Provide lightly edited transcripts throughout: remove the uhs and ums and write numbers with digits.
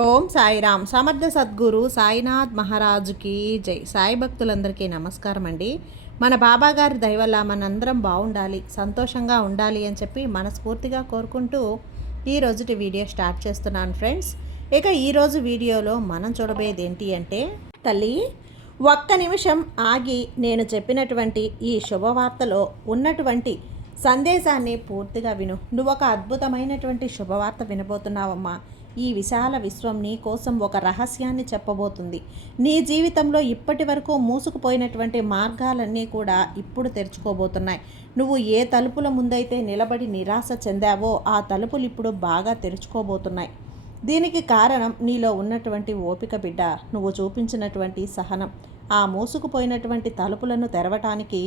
ఓం సాయిరామ్. సమర్థ సద్గురు సాయినాథ్ మహారాజుకి జై. సాయి భక్తులందరికీ నమస్కారం అండి. మన బాబాగారి దయ వల్ల మనందరం బాగుండాలి, సంతోషంగా ఉండాలి అని చెప్పి మనస్ఫూర్తిగా కోరుకుంటూ ఈరోజుటి వీడియో స్టార్ట్ చేస్తున్నాను ఫ్రెండ్స్. ఇక ఈరోజు వీడియోలో మనం చూడబోయేది ఏంటి అంటే, తల్లి ఒక్క నిమిషం ఆగి నేను చెప్పినటువంటి ఈ శుభవార్తలో ఉన్నటువంటి సందేశాన్ని పూర్తిగా విను. నువ్వు ఒక అద్భుతమైనటువంటి శుభవార్త వినబోతున్నావమ్మా. ఈ విశాల విశ్వం నీ కోసం ఒక రహస్యాన్ని చెప్పబోతుంది. నీ జీవితంలో ఇప్పటి వరకు మూసుకుపోయినటువంటి మార్గాలన్నీ కూడా ఇప్పుడు తెరుచుకోబోతున్నాయి. నువ్వు ఏ తలుపుల ముందైతే నిలబడి నిరాశ చెందావో ఆ తలుపులు ఇప్పుడు బాగా తెరుచుకోబోతున్నాయి. దీనికి కారణం నీలో ఉన్నటువంటి ఓపిక బిడ్డ, నువ్వు చూపించినటువంటి సహనం. ఆ మూసుకుపోయినటువంటి తలుపులను తెరవటానికి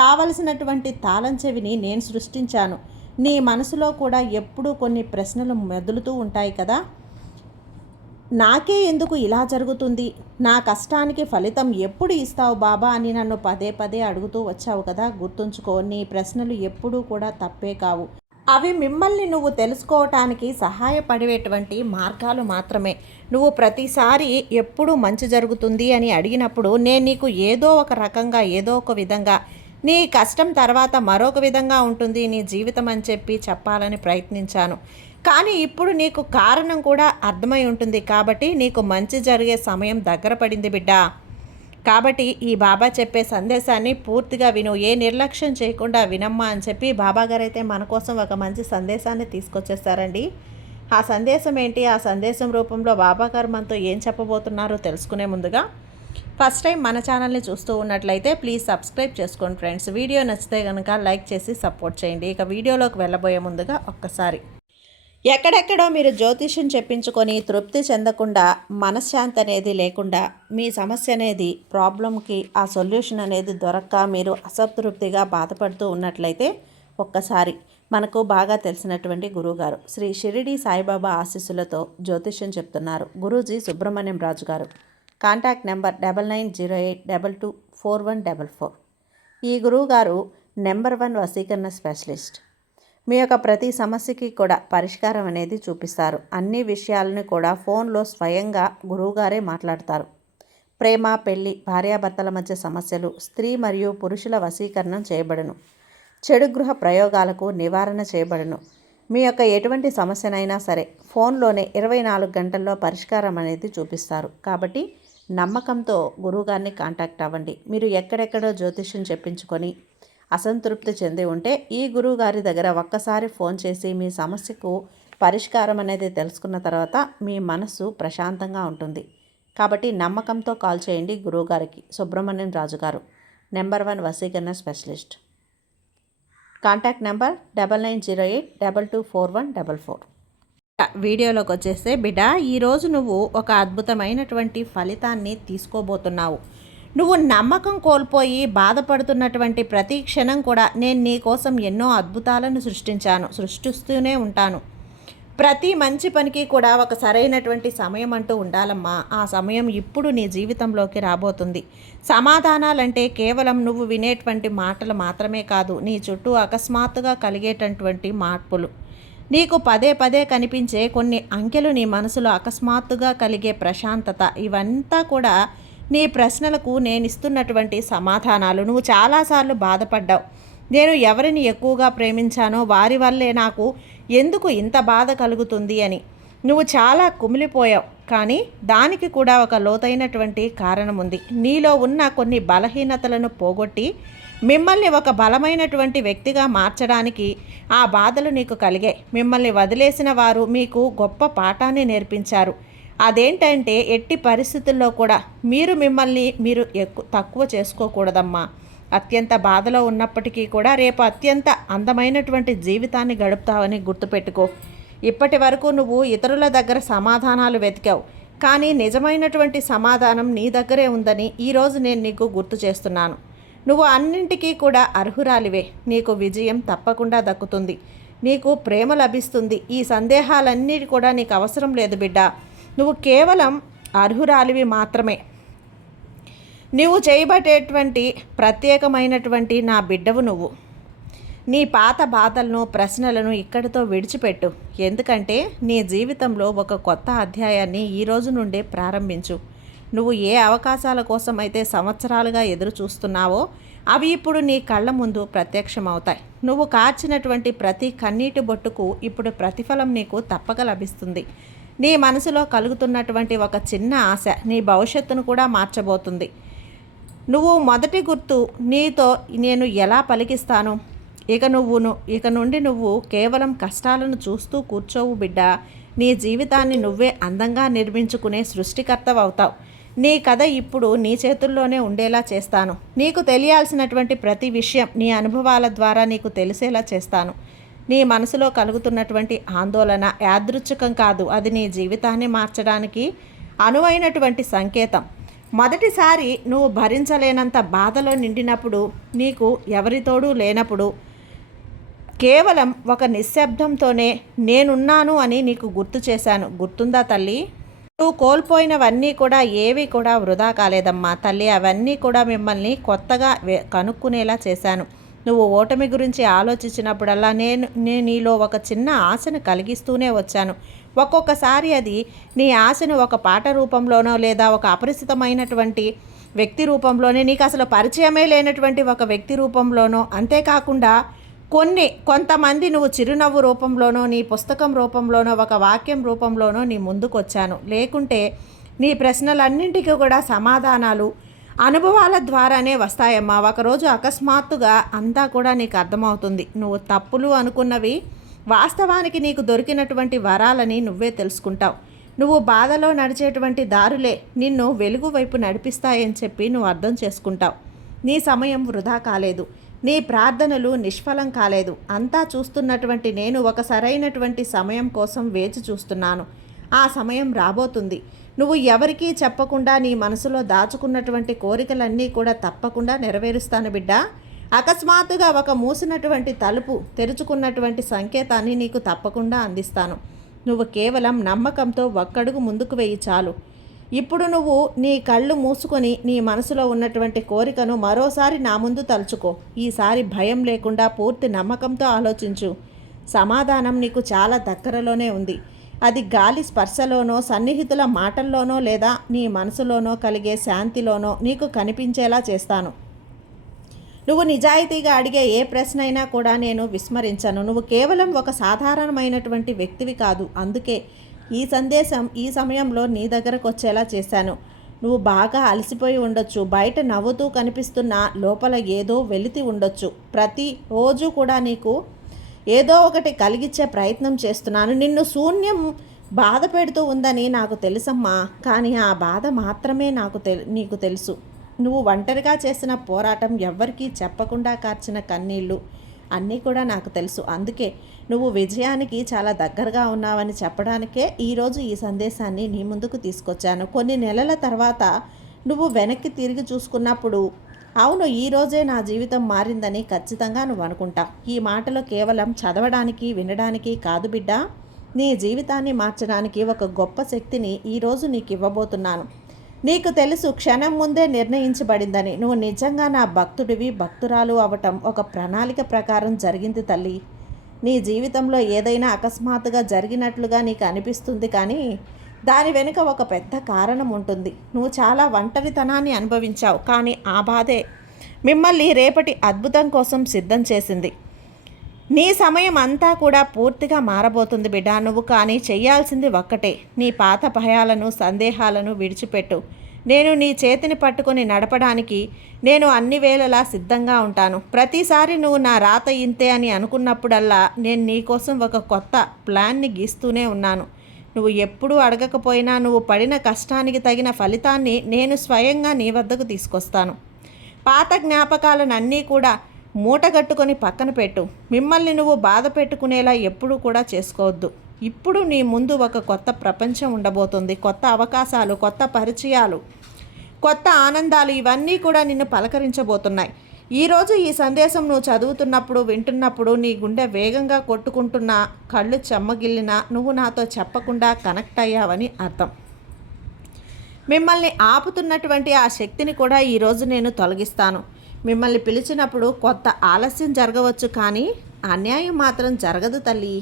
కావలసినటువంటి తాళం చెవిని నేను సృష్టించాను. నీ మనసులో కూడా ఎప్పుడూ కొన్ని ప్రశ్నలు మెదులుతూ ఉంటాయి కదా. నాకే ఎందుకు ఇలా జరుగుతుంది, నా కష్టానికి ఫలితం ఎప్పుడు ఇస్తావు బాబా అని నన్ను పదే పదే అడుగుతూ వచ్చావు కదా. గుర్తుంచుకో, నీ ప్రశ్నలు ఎప్పుడూ కూడా తప్పే కావు. అవి మిమ్మల్ని నువ్వు తెలుసుకోవటానికి సహాయపడేటువంటి మార్గాలు మాత్రమే. నువ్వు ప్రతిసారి ఎప్పుడు మంచి జరుగుతుంది అని అడిగినప్పుడు నేను నీకు ఏదో ఒక రకంగా ఏదో ఒక విధంగా నీ కష్టం తర్వాత మరొక విధంగా ఉంటుంది నీ జీవితం అని చెప్పి చెప్పాలని ప్రయత్నించాను. కానీ ఇప్పుడు నీకు కారణం కూడా అర్థమై ఉంటుంది కాబట్టి నీకు మంచి జరిగే సమయం దగ్గర పడింది బిడ్డ. కాబట్టి ఈ బాబా చెప్పే సందేశాన్ని పూర్తిగా విను, ఏ నిర్లక్ష్యం చేయకుండా వినమ్మా అని చెప్పి బాబాగారు అయితే మన కోసం ఒక మంచి సందేశాన్ని తీసుకొచ్చేస్తారండి. ఆ సందేశం ఏంటి, ఆ సందేశం రూపంలో బాబాగారు మనతో ఏం చెప్పబోతున్నారో తెలుసుకునే ముందుగా ఫస్ట్ టైం మన ఛానల్ని చూస్తూ ఉన్నట్లయితే ప్లీజ్ సబ్స్క్రైబ్ చేసుకోండి ఫ్రెండ్స్. వీడియో నచ్చితే కనుక లైక్ చేసి సపోర్ట్ చేయండి. ఇక వీడియోలోకి వెళ్ళబోయే ముందుగా ఒక్కసారి, ఎక్కడెక్కడో మీరు జ్యోతిష్యం చెప్పించుకొని తృప్తి చెందకుండా, మనశ్శాంతి అనేది లేకుండా, మీ సమస్య అనేది ప్రాబ్లంకి ఆ సొల్యూషన్ అనేది దొరక్క మీరు అసంతృప్తిగా బాధపడుతూ ఉన్నట్లయితే ఒక్కసారి మనకు బాగా తెలిసినటువంటి గురువుగారు శ్రీ షిరిడి సాయిబాబా ఆశీస్సులతో జ్యోతిష్యం చెప్తున్నారు గురూజీ సుబ్రహ్మణ్యం రాజు గారు. Contact number 9908224144. ఈ గురువుగారు నెంబర్ 1 వశీకరణ స్పెషలిస్ట్. మీ యొక్క ప్రతి సమస్యకి కూడా పరిష్కారం అనేది చూపిస్తారు. అన్ని విషయాలను కూడా ఫోన్లో స్వయంగా గురువుగారే మాట్లాడతారు. ప్రేమ, పెళ్లి, భార్యాభర్తల మధ్య సమస్యలు, స్త్రీ మరియు పురుషుల వశీకరణం చేయబడును. చెడు గృహ ప్రయోగాలకు నివారణ చేయబడును. మీ యొక్క ఎటువంటి సమస్యనైనా సరే ఫోన్లోనే 24 గంటల్లో పరిష్కారం అనేది చూపిస్తారు. కాబట్టి నమ్మకంతో గురువుగారిని కాంటాక్ట్ అవ్వండి. మీరు ఎక్కడెక్కడో జ్యోతిష్యం చెప్పించుకొని అసంతృప్తి చెంది ఉంటే ఈ గురువుగారి దగ్గర ఒక్కసారి ఫోన్ చేసి మీ సమస్యకు పరిష్కారం అనేది తెలుసుకున్న తర్వాత మీ మనస్సు ప్రశాంతంగా ఉంటుంది. కాబట్టి నమ్మకంతో కాల్ చేయండి గురువుగారికి. సుబ్రహ్మణ్యం రాజు గారు, నెంబర్ 1 వశీకరణ స్పెషలిస్ట్. Contact number 9908224144. వీడియోలోకి వచ్చేస్తే బిడ్డ, ఈరోజు నువ్వు ఒక అద్భుతమైనటువంటి ఫలితాన్ని తీసుకోబోతున్నావు. నువ్వు నమ్మకం కోల్పోయి బాధపడుతున్నటువంటి ప్రతి క్షణం కూడా నేను నీ కోసం ఎన్నో అద్భుతాలను సృష్టిస్తూనే ఉంటాను. ప్రతి మంచి పనికి కూడా ఒక సరైనటువంటి సమయం అంటూ ఉండాలమ్మా. ఆ సమయం ఇప్పుడు నీ జీవితంలోకి రాబోతుంది. సమాధానాలంటే కేవలం నువ్వు వినేటువంటి మాటలు మాత్రమే కాదు, నీ చుట్టూ అకస్మాత్తుగా కలిగేటటువంటి మార్పులు. నీకు పదే పదే కనిపించే కొన్ని అంకెలు, నీ మనసులో అకస్మాత్తుగా కలిగే ప్రశాంతత, ఇవంతా కూడా నీ ప్రశ్నలకు నేను ఇస్తున్నటువంటి సమాధానాలు. నువ్వు చాలాసార్లు బాధపడ్డావు. నేను ఎవరిని ఎక్కువగా ప్రేమించానో వారి వల్లే నాకు ఎందుకు ఇంత బాధ కలుగుతుంది అని నువ్వు చాలా కుమిలిపోయావు. కానీ దానికి కూడా ఒక లోతైనటువంటి కారణం ఉంది. నీలో ఉన్న కొన్ని బలహీనతలను పోగొట్టి మిమ్మల్ని ఒక బలమైనటువంటి వ్యక్తిగా మార్చడానికి ఆ బాధలు నీకు కలిగాయి. మిమ్మల్ని వదిలేసిన వారు మీకు గొప్ప పాఠాన్ని నేర్పించారు. అదేంటంటే ఎట్టి పరిస్థితుల్లో కూడా మిమ్మల్ని మీరు తక్కువ చేసుకోకూడదమ్మా. అత్యంత బాధలో ఉన్నప్పటికీ కూడా రేపు అత్యంత అందమైనటువంటి జీవితాన్ని గడుపుతావని గుర్తుపెట్టుకో. ఇప్పటి వరకు నువ్వు ఇతరుల దగ్గర సమాధానాలు వెతికావు, కానీ నిజమైనటువంటి సమాధానం నీ దగ్గరే ఉందని ఈరోజు నేను నీకు గుర్తు చేస్తున్నాను. నువ్వు అన్నింటికీ కూడా అర్హురాలివే. నీకు విజయం తప్పకుండా దక్కుతుంది. నీకు ప్రేమ లభిస్తుంది. ఈ సందేహాలన్నీ కూడా నీకు అవసరం లేదు బిడ్డ. నువ్వు కేవలం అర్హురాలివి మాత్రమే. నువ్వు చేయబట్టేటువంటి ప్రత్యేకమైనటువంటి నా బిడ్డవు నువ్వు. నీ పాత బాధలను ప్రశ్నలను ఇక్కడితో విడిచిపెట్టు. ఎందుకంటే నీ జీవితంలో ఒక కొత్త అధ్యాయాన్ని ఈ రోజు నుండే ప్రారంభించు. నువ్వు ఏ అవకాశాల కోసం అయితే సంవత్సరాలుగా ఎదురు చూస్తున్నావో అవి ఇప్పుడు నీ కళ్ళ ముందు ప్రత్యక్షమవుతాయి. నువ్వు కార్చినటువంటి ప్రతి కన్నీటి బొట్టుకు ఇప్పుడు ప్రతిఫలం నీకు తప్పక లభిస్తుంది. నీ మనసులో కలుగుతున్నటువంటి ఒక చిన్న ఆశ నీ భవిష్యత్తును కూడా మార్చబోతుంది. నువ్వు మొదటి గుర్తు నీతో నేను ఎలా పలికిస్తాను. ఇక నుండి నువ్వు కేవలం కష్టాలను చూస్తూ కూర్చోవు బిడ్డ. నీ జీవితాన్ని నువ్వే అందంగా నిర్మించుకునే సృష్టికర్తవవుతావు. నీ కథ ఇప్పుడు నీ చేతుల్లోనే ఉండేలా చేస్తాను. నీకు తెలియాల్సినటువంటి ప్రతి విషయం నీ అనుభవాల ద్వారా నీకు తెలిసేలా చేస్తాను. నీ మనసులో కలుగుతున్నటువంటి ఆందోళన యాదృచ్ఛికం కాదు, అది నీ జీవితాన్ని మార్చడానికి అనువైనటువంటి సంకేతం. మొదటిసారి నువ్వు భరించలేనంత బాధలో నిండినప్పుడు, నీకు ఎవరితోడూ లేనప్పుడు, కేవలం ఒక నిశ్శబ్దంతోనే నేనున్నాను అని నీకు గుర్తు చేశాను. గుర్తుందా తల్లి? నువ్వు కోల్పోయినవన్నీ కూడా ఏవి కూడా వృధా కాలేదమ్మా తల్లి. అవన్నీ కూడా మిమ్మల్ని కొత్తగా కనుక్కునేలా చేశాను. నువ్వు ఓటమి గురించి ఆలోచించినప్పుడల్లా నేను నీలో ఒక చిన్న ఆశను కలిగిస్తూనే వచ్చాను. ఒక్కొక్కసారి అది నీ ఆశను ఒక పాట రూపంలోనో లేదా ఒక అపరిచితమైనటువంటి వ్యక్తి రూపంలోనే, నీకు అసలు పరిచయమే లేనటువంటి ఒక వ్యక్తి రూపంలోనో, అంతేకాకుండా కొంతమంది నువ్వు చిరునవ్వు రూపంలోనో, నీ పుస్తకం రూపంలోనో, ఒక వాక్యం రూపంలోనో నీ ముందుకు వచ్చాను. లేకుంటే నీ ప్రశ్నలన్నింటికీ కూడా సమాధానాలు అనుభవాల ద్వారానే వస్తాయమ్మా. ఒకరోజు అకస్మాత్తుగా అంతా కూడా నీకు అర్థమవుతుంది. నువ్వు తప్పులు అనుకున్నవి వాస్తవానికి నీకు దొరికినటువంటి వరాలని నువ్వే తెలుసుకుంటావు. నువ్వు బాధలో నడిచేటువంటి దారులే నిన్ను వెలుగు వైపు నడిపిస్తాయని చెప్పి నువ్వు అర్థం చేసుకుంటావు. నీ సమయం వృధా కాలేదు. నీ ప్రార్థనలు నిష్ఫలం కాలేదు. అంతా చూస్తున్నటువంటి నేను ఒక సరైనటువంటి సమయం కోసం వేచి చూస్తున్నాను. ఆ సమయం రాబోతుంది. నువ్వు ఎవరికీ చెప్పకుండా నీ మనసులో దాచుకున్నటువంటి కోరికలన్నీ కూడా తప్పకుండా నెరవేరుస్తాను బిడ్డ. అకస్మాత్తుగా ఒక మూసినటువంటి తలుపు తెరుచుకున్నటువంటి సంకేతాన్ని నీకు తప్పకుండా అందిస్తాను. నువ్వు కేవలం నమ్మకంతో ఒక్కడుగు ముందుకు వేయి చాలు. ఇప్పుడు నువ్వు నీ కళ్ళు మూసుకొని నీ మనసులో ఉన్నటువంటి కోరికను మరోసారి నా ముందు తలుచుకో. ఈసారి భయం లేకుండా పూర్తి నమ్మకంతో ఆలోచించు. సమాధానం నీకు చాలా దగ్గరలోనే ఉంది. అది గాలి స్పర్శలోనో, సన్నిహితుల మాటల్లోనో లేదా నీ మనసులోనో కలిగే శాంతిలోనో నీకు కనిపించేలా చేస్తాను. నువ్వు నిజాయితీగా అడిగే ఏ ప్రశ్న అయినా కూడా నేను విస్మరించను. నువ్వు కేవలం ఒక సాధారణమైనటువంటి వ్యక్తివి కాదు. అందుకే ఈ సందేశం ఈ సమయంలో నీ దగ్గరకు వచ్చేలా చేశాను. నువ్వు బాగా అలసిపోయి ఉండొచ్చు. బయట నవ్వుతూ కనిపిస్తున్న లోపల ఏదో వెలితి ఉండొచ్చు. ప్రతిరోజు కూడా నీకు ఏదో ఒకటి కలిగించే ప్రయత్నం చేస్తున్నాను. నిన్ను శూన్యం బాధ పెడుతూ ఉందని నాకు తెలుసమ్మా. కానీ ఆ బాధ మాత్రమే నీకు తెలుసు. నువ్వు ఒంటరిగా చేసిన పోరాటం, ఎవ్వరికీ చెప్పకుండా కార్చిన కన్నీళ్ళు అన్నీ కూడా నాకు తెలుసు. అందుకే నువ్వు విజయానికి చాలా దగ్గరగా ఉన్నావని చెప్పడానికే ఈరోజు ఈ సందేశాన్ని నీ ముందుకు తీసుకొచ్చాను. కొన్ని నెలల తర్వాత నువ్వు వెనక్కి తిరిగి చూసుకున్నప్పుడు, అవును ఈరోజే నా జీవితం మారిందని ఖచ్చితంగా నువ్వు అనుకుంటావు. ఈ మాటలు కేవలం చదవడానికి వినడానికి కాదు బిడ్డ. నీ జీవితాన్ని మార్చడానికి ఒక గొప్ప శక్తిని ఈరోజు నీకు ఇవ్వబోతున్నాను. నీకు తెలుసు క్షణం ముందే నిర్ణయించబడిందని. నువ్వు నిజంగా నా భక్తుడివి, భక్తురాలు అవటం ఒక ప్రణాళిక ప్రకారం జరిగింది తల్లి. నీ జీవితంలో ఏదైనా అకస్మాత్తుగా జరిగినట్లుగా నీకు అనిపిస్తుంది, కానీ దాని వెనుక ఒక పెద్ద కారణం ఉంటుంది. నువ్వు చాలా ఒంటరితనాన్ని అనుభవించావు, కానీ ఆ బాధే మిమ్మల్ని రేపటి అద్భుతం కోసం సిద్ధం చేసింది. నీ సమయం అంతా కూడా పూర్తిగా మారబోతుంది బిడ్డ. నువ్వు కానీ చెయ్యాల్సింది ఒక్కటే, నీ పాత భయాలను, సందేహాలను విడిచిపెట్టు. నేను నీ చేతిని పట్టుకొని నడపడానికి నేను అన్ని వేళలా సిద్ధంగా ఉంటాను. ప్రతిసారి నువ్వు నా రాత ఇంతే అని అనుకున్నప్పుడల్లా నేను నీకోసం ఒక కొత్త ప్లాన్ని గీస్తూనే ఉన్నాను. నువ్వు ఎప్పుడూ అడగకపోయినా నువ్వు పడిన కష్టానికి తగిన ఫలితాన్ని నేను స్వయంగా నీ వద్దకు తీసుకొస్తాను. పాత జ్ఞాపకాలనన్నీ కూడా మూటగట్టుకొని పక్కన పెట్టు. మిమ్మల్ని నువ్వు బాధ పెట్టుకునేలా ఎప్పుడూ కూడా చేసుకోవద్దు. ఇప్పుడు నీ ముందు ఒక కొత్త ప్రపంచం ఉండబోతుంది. కొత్త అవకాశాలు, కొత్త పరిచయాలు, కొత్త ఆనందాలు ఇవన్నీ కూడా నిన్ను పలకరించబోతున్నాయి. ఈరోజు ఈ సందేశం నువ్వు చదువుతున్నప్పుడు, వింటున్నప్పుడు నీ గుండె వేగంగా కొట్టుకుంటున్నా, కళ్ళు చెమ్మగిల్లినా నువ్వు నాతో చెప్పకుండా కనెక్ట్ అయ్యావని అర్థం. మిమ్మల్ని ఆపుతున్నటువంటి ఆ శక్తిని కూడా ఈరోజు నేను తొలగిస్తాను. మిమ్మల్ని పిలిచినప్పుడు కొంత ఆలస్యం జరగవచ్చు, కానీ అన్యాయం మాత్రం జరగదు తల్లి.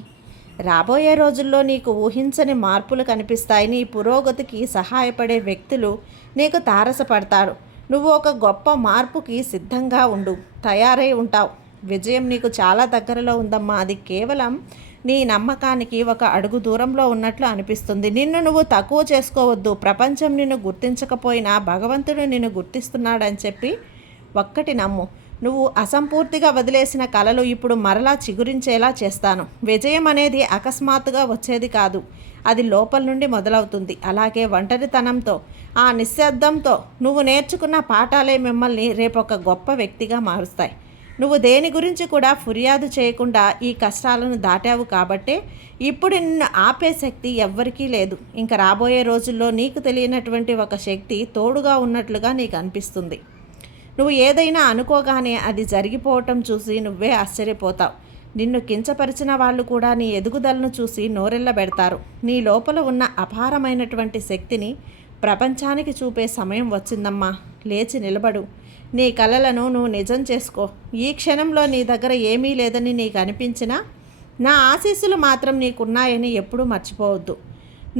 రాబోయే రోజుల్లో నీకు ఊహించని మార్పులు కనిపిస్తాయి. నీ పురోగతికి సహాయపడే వ్యక్తులు నీకు తారసపడతారు. నువ్వు ఒక గొప్ప మార్పుకి సిద్ధంగా ఉండు, తయారై ఉంటావు. విజయం నీకు చాలా దగ్గరలో ఉందమ్మా. అది కేవలం నీ నమ్మకానికి ఒక అడుగు దూరంలో ఉన్నట్లు అనిపిస్తుంది. నిన్ను నువ్వు తక్కువ చేసుకోవద్దు. ప్రపంచం నిన్ను గుర్తించకపోయినా భగవంతుడు నిన్ను గుర్తిస్తున్నాడని చెప్పి ఒక్కటి నమ్ము. నువ్వు అసంపూర్తిగా వదిలేసిన కలలు ఇప్పుడు మరలా చిగురించేలా చేస్తాను. విజయం అనేది అకస్మాత్తుగా వచ్చేది కాదు, అది లోపల నుండి మొదలవుతుంది. అలాగే ఒంటరితనంతో, ఆ నిశ్శబ్దంతో నువ్వు నేర్చుకున్న పాఠాలే మిమ్మల్ని రేపొక గొప్ప వ్యక్తిగా మారుస్తాయి. నువ్వు దేని గురించి కూడా ఫిర్యాదు చేయకుండా ఈ కష్టాలను దాటావు కాబట్టే ఇప్పుడు నిన్ను ఆపే శక్తి ఎవ్వరికీ లేదు. ఇంకా రాబోయే రోజుల్లో నీకు తెలియనటువంటి ఒక శక్తి తోడుగా ఉన్నట్లుగా నీకు అనిపిస్తుంది. నువ్వు ఏదైనా అనుకోగానే అది జరిగిపోవటం చూసి నువ్వే ఆశ్చర్యపోతావు. నిన్ను కించపరిచిన వాళ్ళు కూడా నీ ఎదుగుదలను చూసి నోరెళ్ళబెడతారు. నీ లోపల ఉన్న అపారమైనటువంటి శక్తిని ప్రపంచానికి చూపే సమయం వచ్చిందమ్మా. లేచి నిలబడు. నీ కలలను నువ్వు నిజం చేసుకో. ఈ క్షణంలో నీ దగ్గర ఏమీ లేదని నీకు అనిపించినా నా ఆశీస్సులు మాత్రం నీకున్నాయని ఎప్పుడూ మర్చిపోవద్దు.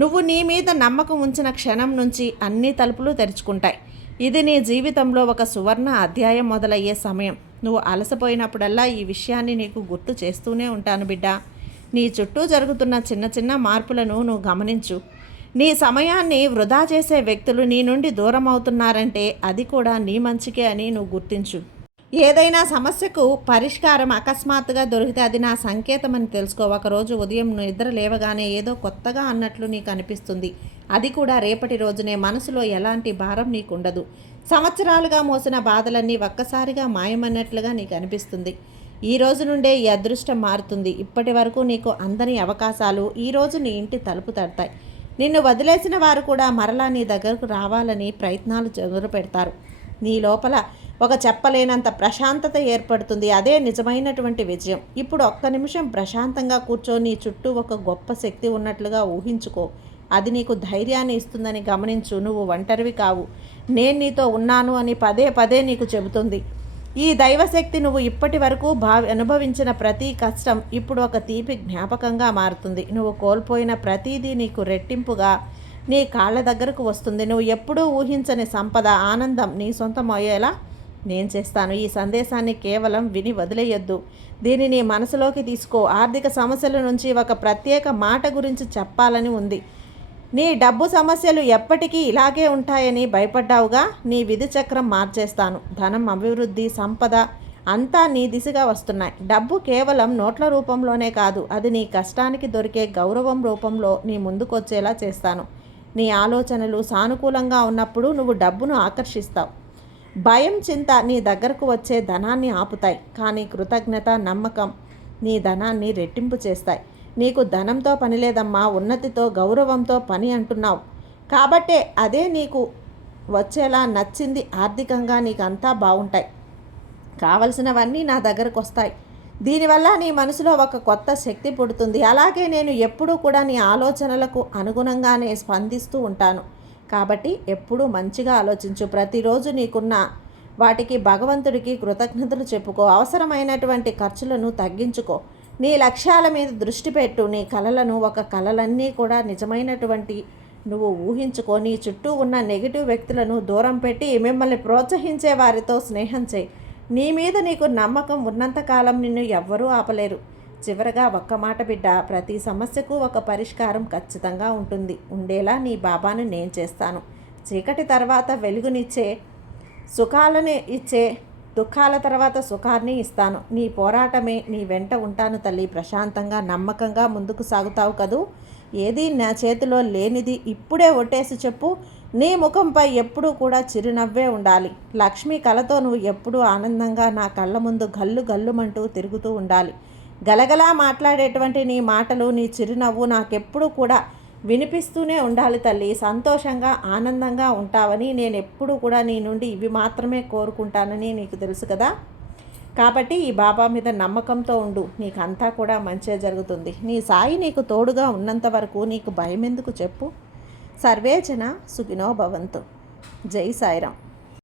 నువ్వు నీ మీద నమ్మకం ఉంచిన క్షణం నుంచి అన్ని తలుపులు తెరుచుకుంటాయి. ఇది నీ జీవితంలో ఒక సువర్ణ అధ్యాయం మొదలయ్యే సమయం. నువ్వు అలసిపోయినప్పుడల్లా ఈ విషయాన్ని నీకు గుర్తు చేస్తూనే ఉంటాను బిడ్డ. నీ చుట్టూ జరుగుతున్న చిన్న చిన్న మార్పులను నువ్వు గమనించు. నీ సమయాన్ని వృధా చేసే వ్యక్తులు నీ నుండి దూరం అవుతున్నారంటే అది కూడా నీ మంచికే అని నువ్వు గుర్తించు. ఏదైనా సమస్యకు పరిష్కారం అకస్మాత్తుగా దొరికితే అది నా సంకేతం అని తెలుసుకో. ఒకరోజు ఉదయం నిద్ర లేవగానే ఏదో కొత్తగా అన్నట్లు నీకు అనిపిస్తుంది. అది కూడా రేపటి రోజునే. మనసులో ఎలాంటి భారం నీకుండదు. సంవత్సరాలుగా మోసిన బాధలన్నీ ఒక్కసారిగా మాయమన్నట్లుగా నీకు అనిపిస్తుంది. ఈ రోజు నుండే ఈ అదృష్టం మారుతుంది. ఇప్పటి వరకు నీకు అందని అవకాశాలు ఈరోజు నీ ఇంటి తలుపు తడతాయి. నిన్ను వదిలేసిన వారు కూడా మరలా నీ దగ్గరకు రావాలని ప్రయత్నాలు మొదలు పెడతారు. నీ లోపల ఒక చెప్పలేనంత ప్రశాంతత ఏర్పడుతుంది. అదే నిజమైనటువంటి విజయం. ఇప్పుడు ఒక్క నిమిషం ప్రశాంతంగా కూర్చొని చుట్టూ ఒక గొప్ప శక్తి ఉన్నట్లుగా ఊహించుకో. అది నీకు ధైర్యాన్ని ఇస్తుందని గమనించు. నువ్వు ఒంటరివి కావు, నేను నీతో ఉన్నాను అని పదే పదే నీకు చెబుతుంది. ఈ దైవశక్తి నువ్వు ఇప్పటి వరకు అనుభవించిన ప్రతి కష్టం ఇప్పుడు ఒక తీపి జ్ఞాపకంగా మారుతుంది. నువ్వు కోల్పోయిన ప్రతిదీ నీకు రెట్టింపుగా నీ కాళ్ళ దగ్గరకు వస్తుంది. నువ్వు ఎప్పుడూ ఊహించని సంపద, ఆనందం నీ సొంతం అయ్యేలా నేను చేస్తాను. ఈ సందేశాన్ని కేవలం విని వదిలేయొద్దు. దీన్ని నీ మనసులోకి తీసుకో. ఆర్థిక సమస్యల నుంచి ఒక ప్రత్యేక మాట గురించి చెప్పాలని ఉంది. నీ డబ్బు సమస్యలు ఎప్పటికీ ఇలాగే ఉంటాయని భయపడ్డావుగా. నీ విధి చక్రం మార్చేస్తాను. ధనం, అభివృద్ధి, సంపద అంతా నీ దిశగా వస్తున్నాయి. డబ్బు కేవలం నోట్ల రూపంలోనే కాదు, అది నీ కష్టానికి దొరికే గౌరవం రూపంలో నీ ముందుకొచ్చేలా చేస్తాను. నీ ఆలోచనలు సానుకూలంగా ఉన్నప్పుడు నువ్వు డబ్బును ఆకర్షిస్తావు. భయం, చింత నీ దగ్గరకు వచ్చే ధనాన్ని ఆపుతాయి, కానీ కృతజ్ఞత, నమ్మకం నీ ధనాన్ని రెట్టింపు చేస్తాయి. నీకు ధనంతో పని లేదమ్మా, ఉన్నతితో, గౌరవంతో పని అంటున్నావు కాబట్టే అదే నీకు వచ్చేలా నచ్చింది. ఆర్థికంగా నీకు అంతా బాగుంటాయి. కావలసినవన్నీ నా దగ్గరకు వస్తాయి. దీనివల్ల నీ మనసులో ఒక కొత్త శక్తి పుడుతుంది. అలాగే నేను ఎప్పుడూ కూడా నీ ఆలోచనలకు అనుగుణంగానే స్పందిస్తూ ఉంటాను. కాబట్టి ఎప్పుడూ మంచిగా ఆలోచించు. ప్రతిరోజు నీకున్న వాటికి భగవంతుడికి కృతజ్ఞతలు చెప్పుకో. అవసరమైనటువంటి ఖర్చులను తగ్గించుకో. నీ లక్ష్యాల మీద దృష్టి పెట్టు. నీ కలలను, ఒక కలలన్నీ కూడా నిజమైనటువంటి నువ్వు ఊహించుకో. నీ చుట్టూ ఉన్న నెగిటివ్ వ్యక్తులను దూరం పెట్టి మిమ్మల్ని ప్రోత్సహించే వారితో స్నేహం చేయి. నీ మీద నీకు నమ్మకం ఉన్నంతకాలం నిన్ను ఎవ్వరూ ఆపలేరు. చివరగా ఒక్క మాట బిడ్డ, ప్రతి సమస్యకు ఒక పరిష్కారం ఖచ్చితంగా ఉండేలా నీ బాబాను నేను చేస్తాను. చీకటి తర్వాత వెలుగునిచ్చే, సుఖాలని ఇచ్చే, దుఃఖాల తర్వాత సుఖాన్ని ఇస్తాను. నీ పోరాటమే నీ వెంట ఉంటాను తల్లి. ప్రశాంతంగా, నమ్మకంగా ముందుకు సాగుతావు కదూ. ఏది నా చేతిలో లేనిది ఇప్పుడే ఒట్టేసి చెప్పు. నీ ముఖంపై ఎప్పుడూ కూడా చిరునవ్వే ఉండాలి. లక్ష్మి కళతో నువ్వు ఎప్పుడూ ఆనందంగా నా కళ్ళ ముందు గల్లు గల్లుమంటూ తిరుగుతూ ఉండాలి. గలగలా మాట్లాడేటువంటి నీ మాటలు, నీ చిరునవ్వు నాకెప్పుడు కూడా వినిపిస్తూనే ఉండాలి తల్లి. సంతోషంగా, ఆనందంగా ఉంటావని నేను ఎప్పుడూ కూడా నీ నుండి ఇవి మాత్రమే కోరుకుంటానని నీకు తెలుసు కదా. కాబట్టి ఈ బాబా మీద నమ్మకంతో ఉండు. నీకంతా కూడా మంచే జరుగుతుంది. నీ సాయి నీకు తోడుగా ఉన్నంత వరకు నీకు భయం ఎందుకు చెప్పు. సర్వే జన సుఖినో భవంతు. జై సాయిరాం.